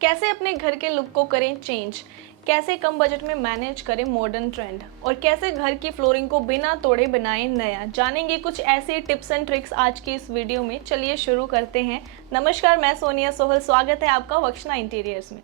कैसे अपने घर के लुक को करें चेंज, कैसे कम बजट में मैनेज करें मॉडर्न ट्रेंड और कैसे घर की फ्लोरिंग को बिना तोड़े बनाएं नया। जानेंगे कुछ ऐसे टिप्स एंड ट्रिक्स आज की इस वीडियो में। चलिए शुरू करते हैं। नमस्कार, मैं सोनिया सोहल, स्वागत है आपका वक्षना इंटीरियर्स में।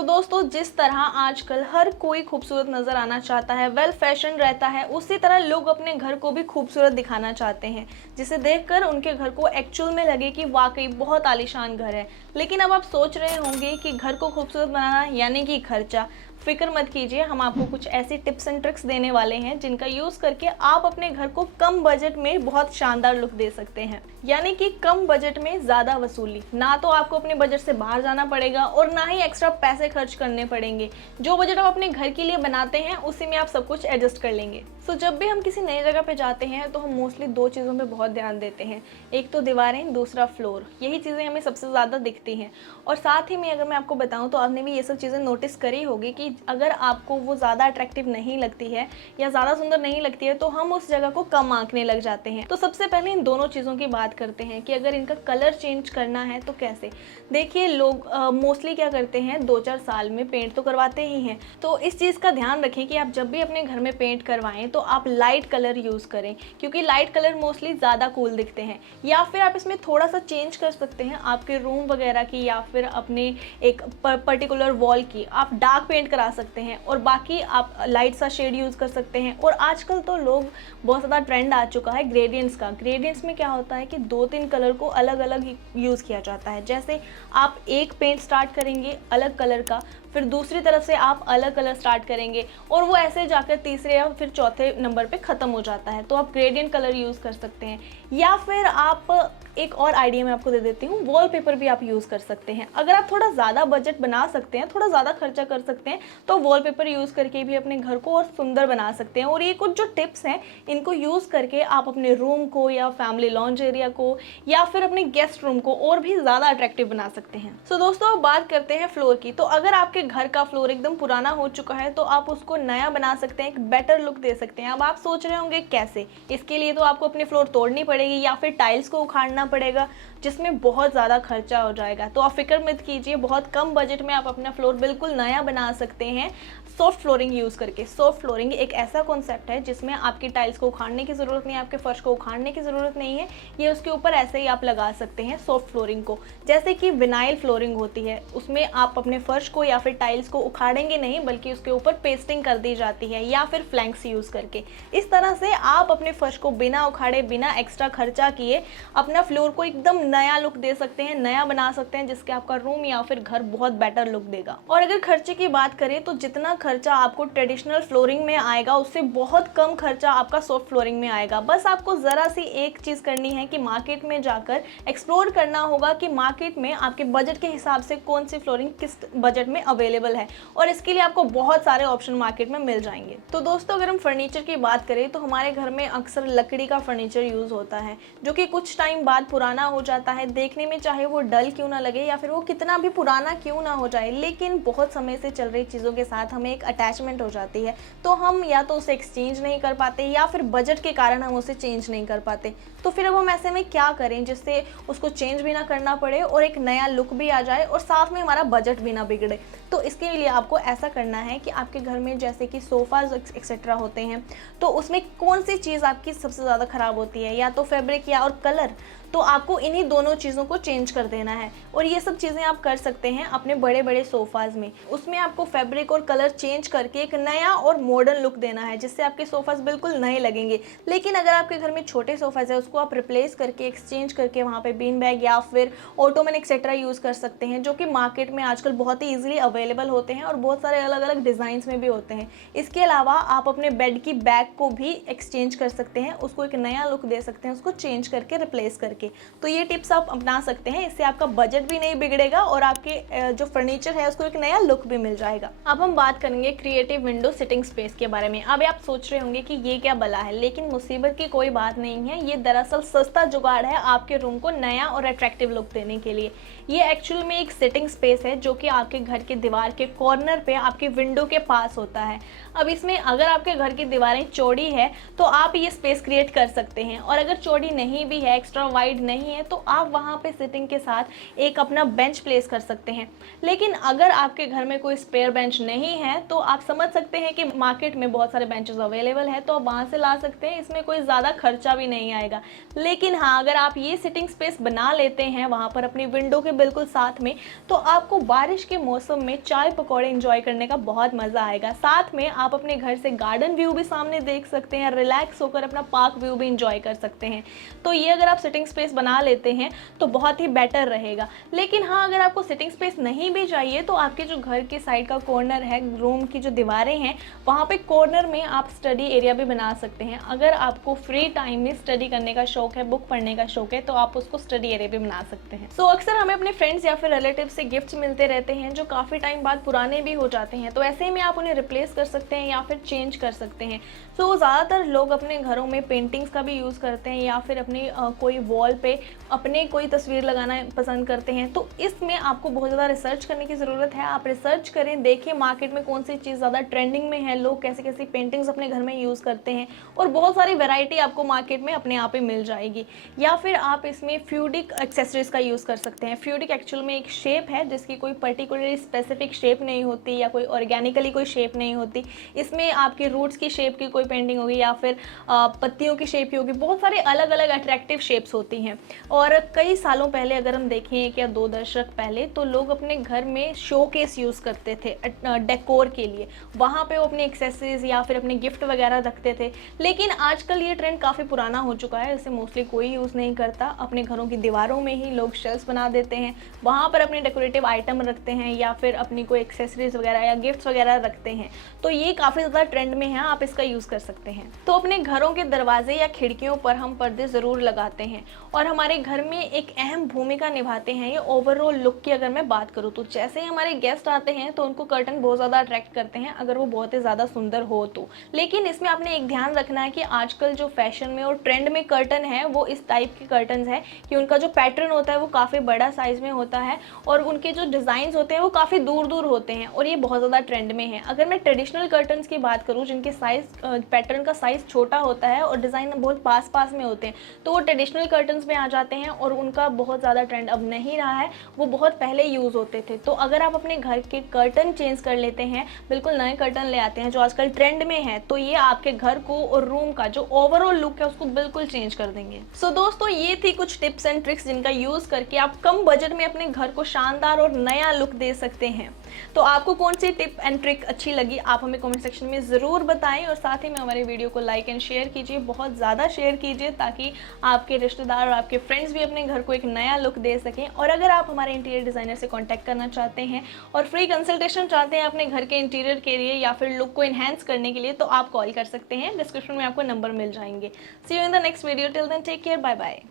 दोस्तों, जिस तरह आजकल हर कोई खूबसूरत नज़र आना चाहता है, वेल फैशन रहता है, उसी तरह लोग अपने घर को भी खूबसूरत दिखाना चाहते हैं, जिसे देखकर उनके घर को एक्चुअल में लगे कि वाकई बहुत आलीशान घर है। लेकिन अब आप सोच रहे होंगे कि घर को खूबसूरत बनाना यानी कि खर्चा। फिक्र मत कीजिए, हम आपको कुछ ऐसी टिप्स एंड ट्रिक्स देने वाले हैं जिनका यूज़ करके आप अपने घर को कम बजट में बहुत शानदार लुक दे सकते हैं। यानी कि कम बजट में ज़्यादा वसूली। ना तो आपको अपने बजट से बाहर जाना पड़ेगा और ना ही एक्स्ट्रा पैसे खर्च करने पड़ेंगे। जो बजट आप अपने घर के लिए बनाते हैं उसी में आप सब कुछ एडजस्ट कर लेंगे। जब भी हम किसी नई जगह पे जाते हैं तो हम मोस्टली दो चीज़ों पे बहुत ध्यान देते हैं। एक तो दीवारें, दूसरा फ्लोर। यही चीज़ें हमें सबसे ज़्यादा दिखती हैं। और साथ ही में अगर मैं आपको बताऊं तो आपने भी ये सब चीज़ें नोटिस करी होगी कि अगर आपको वो ज़्यादा अट्रैक्टिव नहीं लगती है या ज़्यादा सुंदर नहीं लगती है तो हम उस जगह को कम आंकने लग जाते हैं। तो सबसे पहले इन दोनों चीज़ों की बात करते हैं कि अगर इनका कलर चेंज करना है तो कैसे। देखिए, लोग मोस्टली क्या करते हैं, 2-4 साल में पेंट तो करवाते ही हैं। तो इस चीज़ का ध्यान रखें कि आप जब भी अपने घर में पेंट करवाएं तो आप लाइट कलर यूज़ करें, क्योंकि लाइट कलर मोस्टली ज़्यादा कूल दिखते हैं। या फिर आप इसमें थोड़ा सा चेंज कर सकते हैं, आपके रूम वगैरह की या फिर अपने एक पर्टिकुलर वॉल की आप डार्क पेंट करा सकते हैं और बाकी आप लाइट सा शेड यूज़ कर सकते हैं। और आजकल तो लोग बहुत ज़्यादा ट्रेंड आ चुका है ग्रेडियंट्स का। ग्रेडियंट्स में क्या होता है कि 2-3 कलर को अलग अलग यूज़ किया जाता है। जैसे आप एक पेंट स्टार्ट करेंगे अलग कलर का, फिर दूसरी तरफ से आप अलग कलर स्टार्ट करेंगे और वो ऐसे जाकर तीसरे या फिर चौथे नंबर पे ख़त्म हो जाता है। तो आप ग्रेडियंट कलर यूज़ कर सकते हैं। या फिर आप एक और आइडिया मैं आपको दे देती हूँ, वॉलपेपर भी आप यूज़ कर सकते हैं। अगर आप थोड़ा ज़्यादा बजट बना सकते हैं, थोड़ा ज़्यादा खर्चा कर सकते हैं, तो वॉलपेपर यूज़ करके भी अपने घर को और सुंदर बना सकते हैं। और ये कुछ जो टिप्स हैं इनको यूज़ करके आप अपने रूम को या फैमिली लॉन्ज एरिया को या फिर अपने गेस्ट रूम को और भी ज़्यादा अट्रैक्टिव बना सकते हैं। दोस्तों, अब बात करते हैं फ्लोर की। तो अगर आपके घर का फ्लोर एकदम पुराना हो चुका है तो आप उसको नया बना सकते हैं, एक बेटर लुक दे सकते हैं। अब आप सोच रहे होंगे कैसे। इसके लिए तो आपको अपनी फ्लोर तोड़नी पड़ेगी या फिर टाइल्स को उखाड़ना पड़ेगा, जिसमें बहुत ज़्यादा खर्चा हो जाएगा। तो आप फिक्र मत कीजिए, बहुत कम बजट में आप अपना फ्लोर बिल्कुल नया बना सकते हैं सॉफ्ट फ्लोरिंग यूज़ करके। सॉफ्ट फ्लोरिंग एक ऐसा कॉन्सेप्ट है जिसमें आपकी टाइल्स को उखाड़ने की ज़रूरत नहीं है, आपके फर्श को उखाड़ने की ज़रूरत नहीं है। ये उसके ऊपर ऐसे ही आप लगा सकते हैं सॉफ्ट फ्लोरिंग को। जैसे कि विनाइल फ्लोरिंग होती है, उसमें आप अपने फर्श को या फिर टाइल्स को उखाड़ेंगे नहीं बल्कि उसके ऊपर पेस्टिंग कर दी जाती है या फिर फ्लैंक्स यूज़ करके। इस तरह से आप अपने फर्श को बिना उखाड़े, बिना एक्स्ट्रा खर्चा किए अपना फ्लोर को एकदम नया लुक दे सकते हैं, नया बना सकते हैं, जिसके आपका रूम या फिर घर बहुत बेटर लुक देगा। और अगर खर्चे की बात करें तो जितना खर्चा आपको ट्रेडिशनल फ्लोरिंग में आएगा उससे बहुत कम खर्चा आपका सॉफ्ट फ्लोरिंग में आएगा। बस आपको ज़रा सी एक चीज़ करनी है कि मार्केट में जाकर एक्सप्लोर करना होगा कि मार्केट में आपके बजट के हिसाब से कौन सी फ्लोरिंग किस बजट में अवेलेबल है, और इसके लिए आपको बहुत सारे ऑप्शन मार्केट में मिल जाएंगे। तो दोस्तों, अगर हम फर्नीचर की बात करें तो हमारे घर में अक्सर लकड़ी का फर्नीचर यूज़ होता है, जो कि कुछ टाइम बाद पुराना हो जाता है। देखने में चाहे वो डल क्यों ना लगे या फिर वो कितना भी पुराना क्यों ना हो जाए, लेकिन बहुत समय से चल रही चीज़ों के साथ हमें एक अटैचमेंट हो जाती है। तो हम या तो उसे एक्सचेंज नहीं कर पाते या फिर बजट के कारण हम उसे चेंज नहीं कर पाते। तो फिर अब हम ऐसे में क्या करें जिससे उसको चेंज भी ना करना पड़े और एक नया लुक भी आ जाए और साथ में हमारा बजट भी ना बिगड़े। तो इसके लिए आपको ऐसा करना है कि आपके घर में जैसे कि सोफ़ाज एक्सेट्रा होते हैं, तो उसमें कौन सी चीज़ आपकी सबसे ज़्यादा ख़राब होती है, या तो फैब्रिक या और कलर। तो आपको इन्हीं दोनों चीज़ों को चेंज कर देना है। और ये सब चीज़ें आप कर सकते हैं अपने बड़े बड़े सोफ़ाज़ में। उसमें आपको फैब्रिक और कलर चेंज करके एक नया और मॉडर्न लुक देना है, जिससे आपके सोफ़ाज़ बिल्कुल नए लगेंगे। लेकिन अगर आपके घर में छोटे सोफ़ाज़ है उसको आप रिप्लेस करके, एक्सचेंज करके वहाँ पे बीन बैग या फिर ओटोमन एक्सेट्रा यूज़ कर सकते हैं, जो कि मार्केट में आजकल बहुत ही ईजिली अवेलेबल होते हैं और बहुत सारे अलग अलग डिज़ाइंस में भी होते हैं। इसके अलावा आप अपने बेड की बैग को भी एक्सचेंज कर सकते हैं, उसको एक नया लुक दे सकते हैं, उसको चेंज करके रिप्लेस करके। तो ये टिप्स आप अपना सकते हैं, इससे आपका बजट भी नहीं बिगड़ेगा और आपके जो फर्नीचर है उसको एक नया लुक भी मिल जाएगा। अब हम बात करेंगे क्रिएटिव विंडो सिटिंग स्पेस के बारे में। अब आप सोच रहे होंगे कि ये क्या बला है, लेकिन मुसीबत की कोई बात नहीं है। ये दरअसल सस्ता जुगाड़ है आपके रूम को नया और अट्रैक्टिव लुक देने के लिए। ये एक्चुअल में एक सिटिंग स्पेस है जो कि आपके घर के दीवार के कॉर्नर पे आपकी विंडो के पास होता है। अब इसमें अगर आपके घर की दीवारें चौड़ी है तो आप ये स्पेस क्रिएट कर सकते हैं, और अगर चौड़ी नहीं भी है, एक्स्ट्रा वाइड वाइड नहीं है तो आप वहाँ पे सिटिंग के साथ एक अपना बेंच प्लेस कर सकते हैं। लेकिन अगर आपके घर में कोई स्पेयर बेंच नहीं है तो आप समझ सकते हैं कि मार्केट में बहुत सारे बेंचेस अवेलेबल है, तो आप वहाँ से ला सकते हैं, इसमें कोई ज़्यादा खर्चा भी नहीं आएगा। लेकिन हाँ, अगर आप ये सिटिंग स्पेस बना लेते हैं वहाँ पर अपनी विंडो के बिल्कुल साथ में, तो आपको बारिश के मौसम में चाय पकौड़े एंजॉय करने का बहुत मज़ा आएगा। साथ में आप अपने घर से गार्डन व्यू भी सामने देख सकते हैं, रिलैक्स होकर अपना पार्क व्यू भी इंजॉय कर सकते हैं। तो ये अगर आप सिटिंग स्पेस बना लेते हैं तो बहुत ही बेटर रहेगा। लेकिन हाँ, अगर आपको सिटिंग स्पेस नहीं भी चाहिए तो आपके जो घर के साइड का कॉर्नर है, रूम की जो दीवारें हैं, वहाँ पे कॉर्नर में आप स्टडी एरिया भी बना सकते हैं। अगर आपको फ्री टाइम में स्टडी करने का शौक है, बुक पढ़ने का शौक है, तो आप उसको स्टडी एरिया भी बना सकते हैं। सो अक्सर हमें अपने फ्रेंड्स या फिर रिलेटिव से गिफ्ट्स मिलते रहते हैं जो काफ़ी टाइम बाद पुराने भी हो जाते हैं, तो ऐसे में आप उन्हें रिप्लेस कर सकते हैं या फिर चेंज कर सकते हैं। सो ज़्यादातर लोग अपने घरों में पेंटिंग्स का भी यूज़ करते हैं या फिर अपनी कोई वॉल पे अपने कोई तस्वीर लगाना पसंद करते हैं। तो इसमें आपको बहुत ज़्यादा रिसर्च करने की ज़रूरत है। आप रिसर्च करें, देखें मार्केट में कौन सी चीज़ ज़्यादा ट्रेंडिंग में है, लोग कैसी कैसी पेंटिंग्स अपने घर में यूज़ करते हैं, और बहुत सारी वैरायटी आपको मार्केट में अपने आप ही मिल जाएगी। या फिर आप इसमें फ्यूडिक एक्सेसरीज का यूज़ कर सकते हैं। फ्यूडिक एक्चुअल में एक शेप है जिसकी कोई पर्टिकुलरली स्पेसिफिक शेप नहीं होती या कोई ऑर्गेनिकली कोई शेप नहीं होती। इसमें आपके रूट्स की शेप की कोई पेंटिंग होगी या फिर पत्तियों की शेप की होगी। बहुत सारे अलग अलग अट्रैक्टिव शेप्स होती हैं। और कई सालों पहले अगर हम देखें, एक या दो दशक पहले, तो लोग अपने घर में शोकेस यूज़ करते थे डेकोर के लिए। वहाँ पे वो अपनी एक्सेसरीज या फिर अपने गिफ्ट वगैरह रखते थे। लेकिन आजकल ये ट्रेंड काफ़ी पुराना हो चुका है, इसे मोस्टली कोई यूज़ नहीं करता। अपने घरों की दीवारों में ही लोग शेल्फ्स बना देते हैं, वहाँ पर अपने डेकोरेटिव आइटम रखते हैं या फिर अपनी कोई एक्सेसरीज वगैरह या गिफ्ट्स वगैरह रखते हैं। तो ये काफ़ी ज़्यादा ट्रेंड में है, आप इसका यूज़ कर सकते हैं। तो अपने घरों के दरवाजे या खिड़कियों पर हम पर्दे ज़रूर लगाते हैं और हमारे घर में एक अहम भूमिका निभाते हैं ये ओवरऑल लुक की। अगर मैं बात करूँ तो जैसे ही हमारे गेस्ट आते हैं तो उनको कर्टन बहुत ज़्यादा अट्रैक्ट करते हैं, अगर वो बहुत ही ज़्यादा सुंदर हो तो। लेकिन इसमें आपने एक ध्यान रखना है कि आजकल जो फैशन में और ट्रेंड में कर्टन है वो इस टाइप के कर्टन है कि उनका जो पैटर्न होता है वो काफ़ी बड़ा साइज़ में होता है और उनके जो डिज़ाइंस होते हैं वो काफ़ी दूर दूर होते हैं, और ये बहुत ज़्यादा ट्रेंड में है। अगर मैं ट्रेडिशनल कर्टन्स की बात करूँ जिनके साइज़ पैटर्न का साइज़ छोटा होता है और डिज़ाइन बहुत पास पास में होते हैं, तो वो ट्रेडिशनल कर्टन्स में आ जाते हैं और उनका बहुत ज़्यादा ट्रेंड अब नहीं रहा है, वो बहुत पहले यूज़ होते थे। तो अगर आप अपने घर के कर्टन चेंज कर लेते हैं, बिल्कुल नए कर्टन ले आते हैं जो आजकल ट्रेंड में है, तो ये आपके घर को और रूम का जो ओवरऑल लुक है उसको बिल्कुल चेंज कर देंगे। सो दोस्तों, ये थी कुछ टिप्स एंड ट्रिक्स जिनका यूज़ करके आप कम बजट में अपने घर को शानदार और नया लुक दे सकते हैं। तो आपको कौन सी टिप एंड ट्रिक अच्छी लगी आप हमें कमेंट सेक्शन में ज़रूर बताएं, और साथ ही में हमारे वीडियो को लाइक एंड शेयर कीजिए, बहुत ज़्यादा शेयर कीजिए ताकि आपके रिश्तेदार और आपके फ्रेंड्स भी अपने घर को एक नया लुक दे सकें। और अगर आप हमारे इंटीरियर डिज़ाइनर से कॉन्टैक्ट करना चाहते हैं और फ्री कंसल्टेशन चाहते हैं अपने घर के इंटीरियर के लिए या फिर लुक को इन्हेंस करने के लिए, तो आप कॉल कर सकते हैं, डिस्क्रिप्शन में आपको नंबर मिल जाएंगे। See you in the next video, till then take care, bye bye.